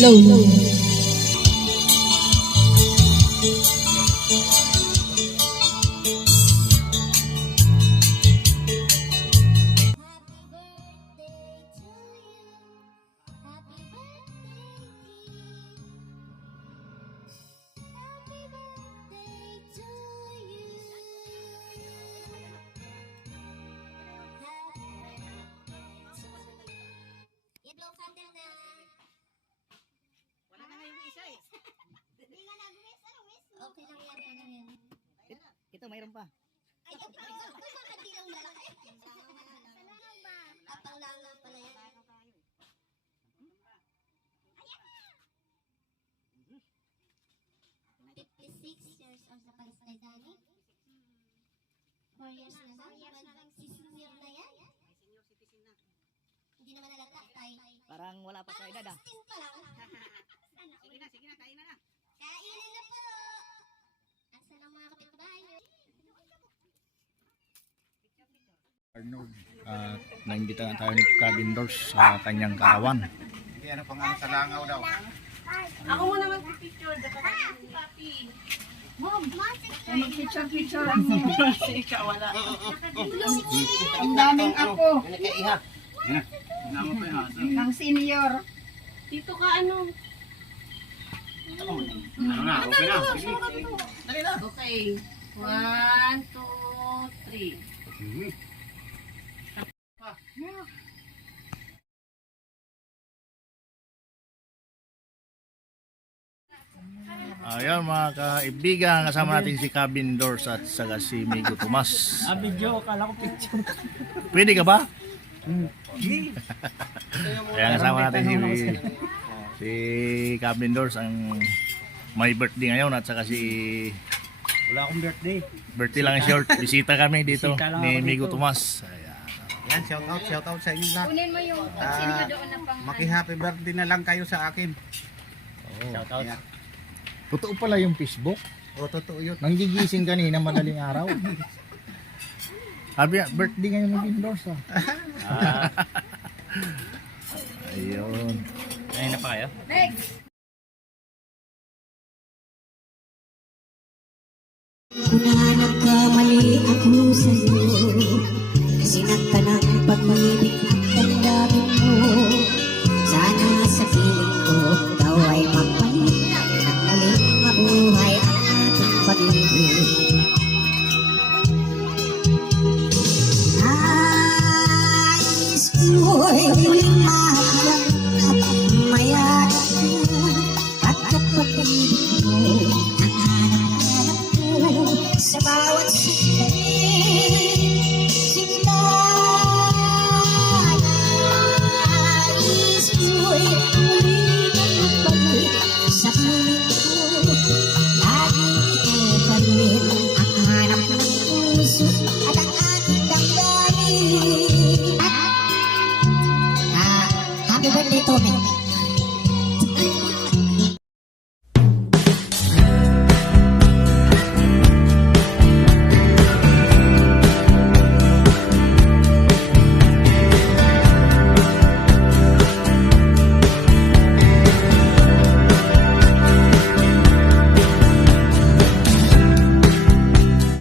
lâu, lâu. Okay lang yan. Okay lang yan. Ito, mayroon pa. Ay, yung pang makadilang malaki. Salamat ba? Apang langaw pala yan. Ayan na! 56 years old na pala si Dani. 4 years na lang. Si senior na yan. Senior citizen na. Hindi naman nalata. Tay. Parang wala pa sa edad ah. 16 pa lang. Sige na, sige na, kain na na. Kainin na po! Asa ng mga kapitbahay? Arnold at naimbita tayo ni Cabin Doors sa kanyang karawan. Hindi ano pangalan sa langaw daw. Ako muna mag-picture. Dapat si Papi. Mom! Si Ika wala. Ang daming ako. Nama pa yung hasa. Ng senior. Dito ka ano? Ano na, okay na. Sige. Okay. One, two, three. Ayan mga kaibigan, kasama natin si Cabin Doors at saka si Migo Tomas. Ah, video, kala ko picture. Pwede ka ba? Ayan, kasama natin si, si Cabin Doors ang may birthday ngayon at saka si Wala akong birthday. birthday lang short. Bisita kami dito Bisita ni Migo dito. Tomas. Ayan. Yan, shout out, shout out sa inyo lahat. Kunin mo yung sino ka doon na pang... Maki-happy birthday na lang kayo sa akin. Shout out. Yan. Totoo pala yung Facebook. O, totoo yun. Nanggigising kanina madaling araw. Sabi, birthday ngayon Cabin Doors ah. Ayun. Ayun na pa kayo? Next! Kung nagkamali ako sa'yo Sinakta ng pag-ibig at at ang aking damdamin 多う。